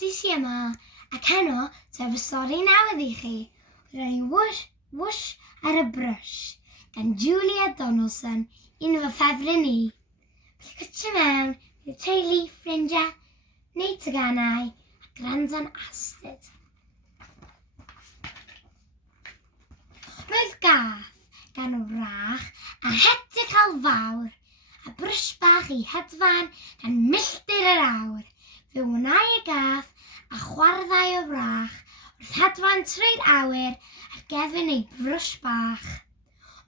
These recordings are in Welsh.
Tis i yma, ac heno, sef y stori newydd i chi. Rwy'n wwsh ar y brwsh, gan Julia Donaldson, un fy ffefryn i. Felly gytio mewn i'r teulu, ffrindiau, neu teganau, a granda'n astyd. Roedd gath gan wrach a hetical fawr, a brwsh bach i hedfan gan milltir yr awr. Fe wnau y gath a chwarddau o wrach wrth hedfan trwy'r awyr ar gefn ei brwsh bach.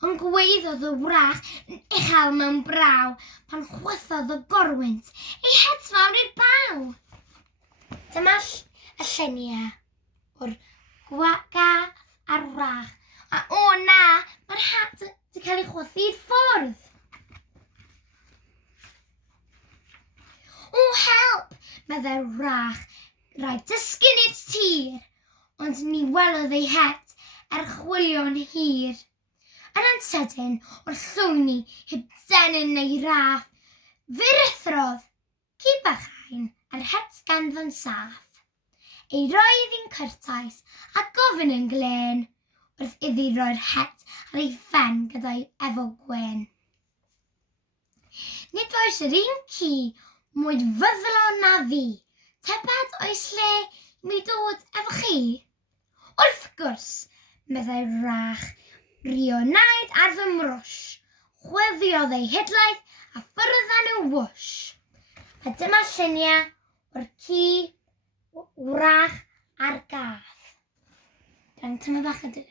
Ond gweiddodd y wrach yn uchel mewn braw pan chwythodd y gorwynt ei hedfan i'r baw. Dyma y lluniau o'r gath a'r wrach. A o na, mae'r hat wedi cael ei chwythu i ffwrdd. O help, meddai'r wrach, rhaid dysgu'n i'r tir, ond ni welodd ei het er chwilio'n hir. Yn ansydyn o'r llwyni heb denyn neu raff, fe rithrodd ci bychain ar het ganddo'n saff. Ei roedd hi'n cyrtais a gofyn yn glen, wrth iddi roi'r het ar ei phen gyda'i efo gwen. Nid oes yr un ci mwy fyddlon na fi, tybed oes lle i mi dod efo chi? Wrth gwrs, meddai'r wrach, rionaid ar fy mrwsh, chwifiodd ei hidlaeth a ffwrdd â nhw wwsh. A dyma lluniau o'r ci, wrach a'r gath. Gan tyma bach y dŵr.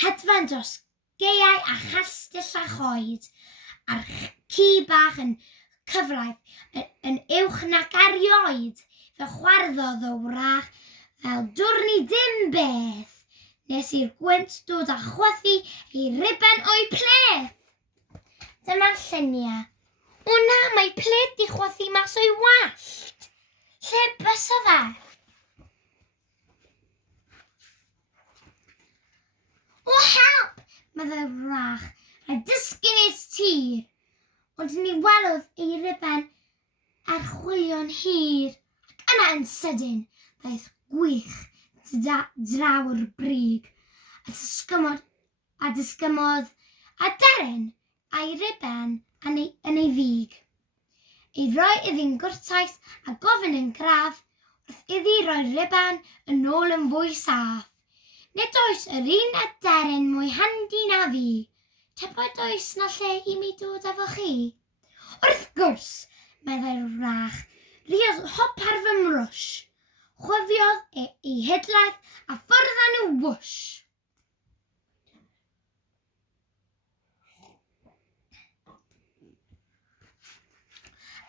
Hedfan dros gaeau a chastill a choed, a'r ci bach yn cyfraith yn uwch nac erioed, fe chwarddodd o wrach fel dwrni dim beth, nes i'r gwynt dod a chwythu ei riben o'i pleth. Dyma'r lluniau. O na, mae pleth di chwythu mas o'i wallt. Lle bysa fe? O help, meddai'r wrach, rhaid dysgu'n i'r tir, ond ni welodd ei riben ar chwilio'n hir, ac yna yn sydyn, daeth gwych draw o'r brig, a disgymodd a deryn a'i riben yn ei fig. Ei roi iddi'n gwrtais a gofyn yn graf, wrth iddi roi'r riben yn ôl yn fwy saff. Nid oes yr un aderyn mwy handi na fi, tybed oes na lle i mi dod efo chi? Wrth gwrs, meddai'r wrach, riodd hop ar fy mrwsh, chwifiodd ei hidlaeth a ffwrdd â nhw wwsh.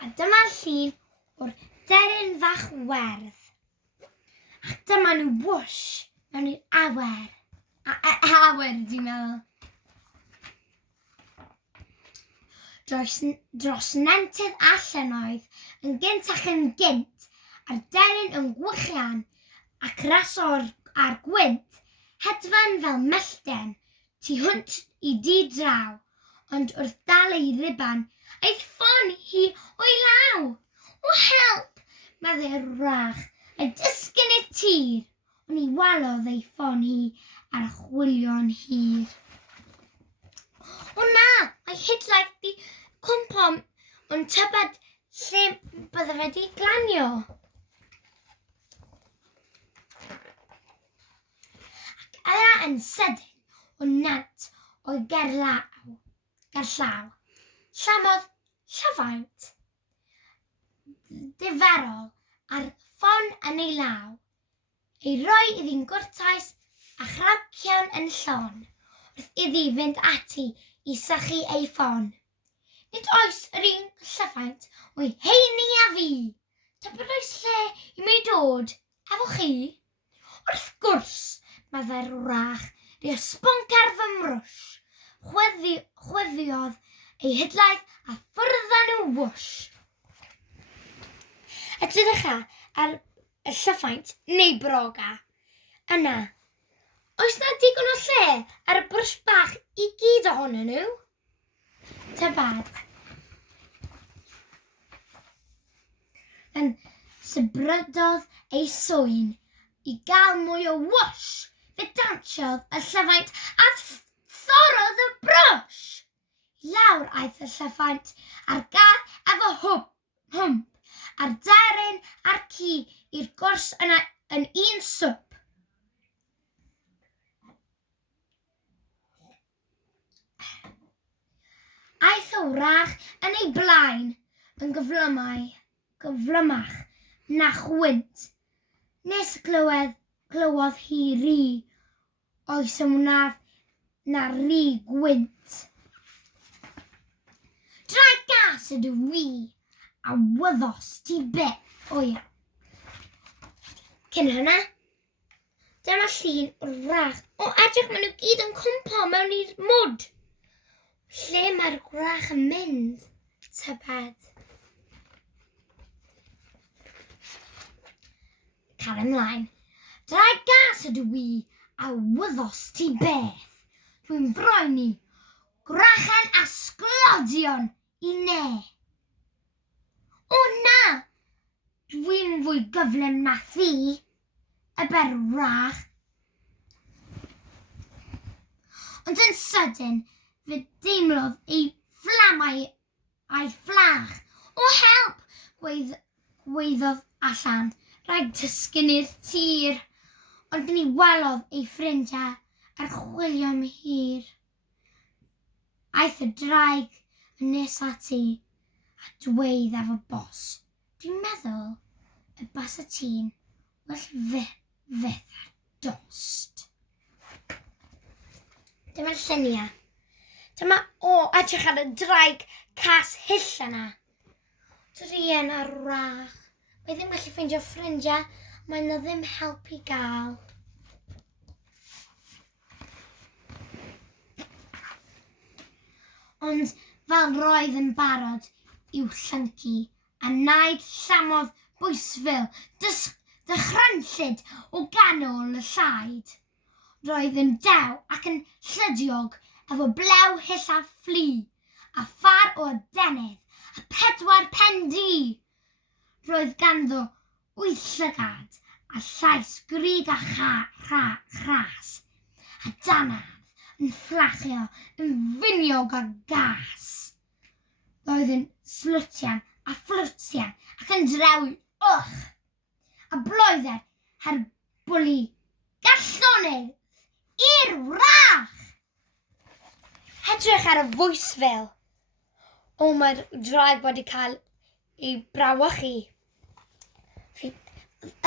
A dyma'r llun o'r deryn fach werdd. Ac dyma nhw wwsh mewn i'r awyr. Awyr, dwi'n meddwl. Dros nentydd a llynoedd, yn gynt ac yn gynt, a'r deryn yn gwychian, ac rasor ar gwynt, hedfan fel mellten, tu hwnt i di draw, ond wrth dal ei riban, aeth ffon hi o'i law. O help, meddai'r wrach, a dysgu'n i'r tir, ond ni welodd ei ffon hi ar chwilio'n hir. O na, mae hidlaeth di cwmpom, ond tybed lle bydde fe di glanio. Ac yna yn sydyn o nant o'i gerllaw, llamodd llyfaint diferol ar ffon yn ei law, ei roi iddi'n gwrtais a chrawcian yn llon, wrth iddi fynd ati i sychu ei ffon. Nid oes yr un llyfaint o'i heini a fi, tybed oes lle i mi dod efo chi? Wrth gwrs, meddai'r wrach, rio sbonc ar fy mrwsh, chwifiodd ei hidlaeth a ffwrdd â nhw wwsh. Edrychwch ar y llyfaint neu broga. Yna, oes na digon o lle ar y brwsh bach i gyd ohonyn nhw? tybed. Yn sybrydodd ei swyn I gael mwy o wwsh. Fe dansiodd y llyfaint a thorodd y brwsh. Lawr aeth y llyfaint ar gar efo hwmp a'r deryn a'r ci i'r gwrs yn un swp. Aeth o wrach yn ei blaen yn gyflymach na chwynt. Nes glywodd hi ri o'i symwnaf na ri gwynt. Drai gas ydw I a wyddos ti be. Oia. Cyn hynna, dyma llun o'r wrach. O edrych maen nhw gyd yn cwmpo mewn i'r mwd. Lle mae'r gwrach yn mynd, tybed? Car ymlaen. Drai gas ydw I a wyddos ti beth. Dwi'n froeni gwrachen a sglodion I ne. O na! Dwi'n fwy gyflym na thi, y berwrach. Ond yn sydyn, fe deimlodd ei fflamau a'i fflach. O help! Gweiddodd allan. Rhaid tysgu i'r tir. Ond ni welodd ei ffrindiau ar chwilio am hir. Aeth y draig yn nes ati a dweud efo bos. Dwi'n meddwl y bas y tîn well fydd ar dost. Dyma'r lluniau. Dyma edrych ar y draig cas hyll yna. Drien ar wrach. Mae ddim gallu ffeindio ffrindiau, mae yna ddim help I gael. Ond fel roedd yn barod i'w llyncu, a naid llamodd bwysfil, dychrynllyd o ganol y llaed. Roedd yn dew ac yn llydiog efo blew hyll a fflu, a phar o adenydd, a 4 pendi. Roedd ganddo 8 llygad, a llais grig a chras, a dannedd yn fflachio yn finiog a gas. Roedd yn slwtian a fflwtian ac yn drewi a bloedder her bwli gallonydd i'r wrach. Edrych ar y fwysfil. O, mae'r draig wedi cael ei brawychu. Ydy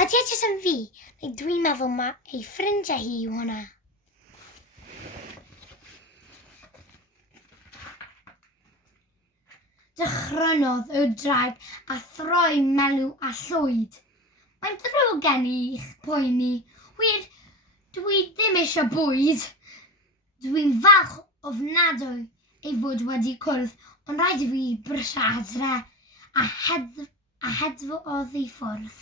e jyst yn fi, neu dwi'n meddwl mae ei ffrindiau hi yw hwnna. Dychrynnodd y draig a throi melw a llwyd. Mae'n ddrwg gen i'ch poeni. Wir, dwi ddim eisiau bwyd. Dwi'n falch ofnadwy ei fod wedi cwrdd, ond rhaid I fi brysio adre a hedfodd I ffwrdd.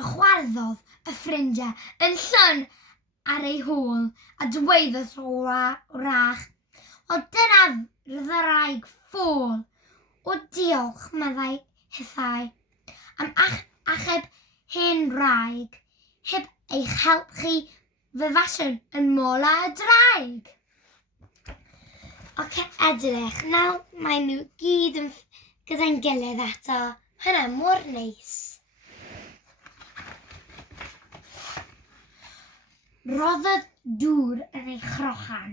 Chwarddodd y ffrindiau yn llyn ar ei hôl a dweuddodd wrach. O dyna ddraig ffôl. O diolch meddai hithau am achub hen wraig. Heb eich help chi fe faswn yn mola y draig. Oce, edrych. Nawr mae nhw gyd yn gyda'n gilydd eto. Hynna mor neis. Roddodd dŵr yn ei chrochan.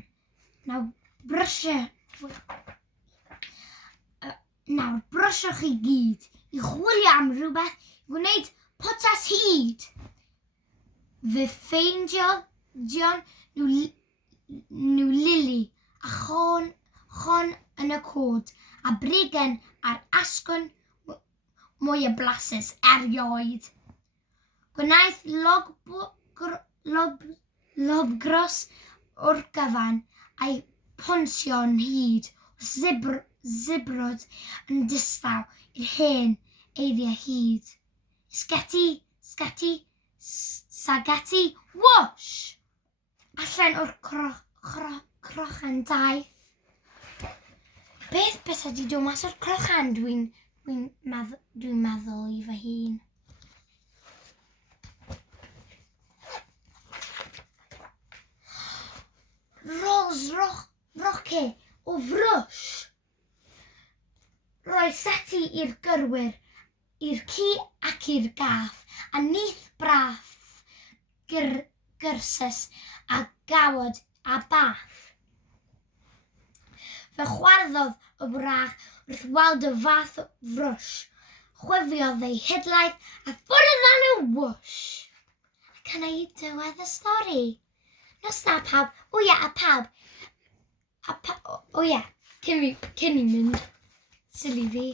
Nawr brysiwch chi gyd I chwilio am rhywbeth I wneud potas hyd. Fe ffeindio'n nhw lili a chon yn y cod a brigen ar asgwrn mwy o blasus erioed. Gwnaeth lobgros o'r gyfan a'i ponsio'n hyd o sibrwd yn distaw i'r hen eiriau hyd. Sgeti, Sageti, whoosh! Allan o'r crochandaeth. Beth bys ydi dod mas o'r crochan dwi'n meddwl I fy hun. Rolls roce o frwsh. Roi seti i'r gyrwyr, i'r ci ac i'r gath, a nith braff gyrsys a gawod a bath. Fe chwarddodd y brach wrth weld y fath frwsh. Chwifiodd ei hydlaeth a ffwrdd â nhw whoosh. Can I dywedd y stori? Nos da pawb. O ie, a pawb. O ie, cyn I mynd. Sili fi.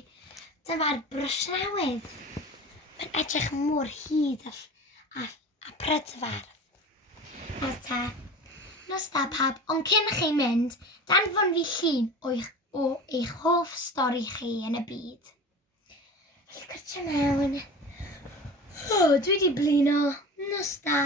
Dyma'r brwsh newydd. Mae'n edrych mor hyd a prydferth. Nawr te. Nos da pawb, ond cyn chi mynd, danfon fi llun o eich hoff stori chi yn y byd. Felly gwrtio mewn. Dwi wedi blino. Nos da.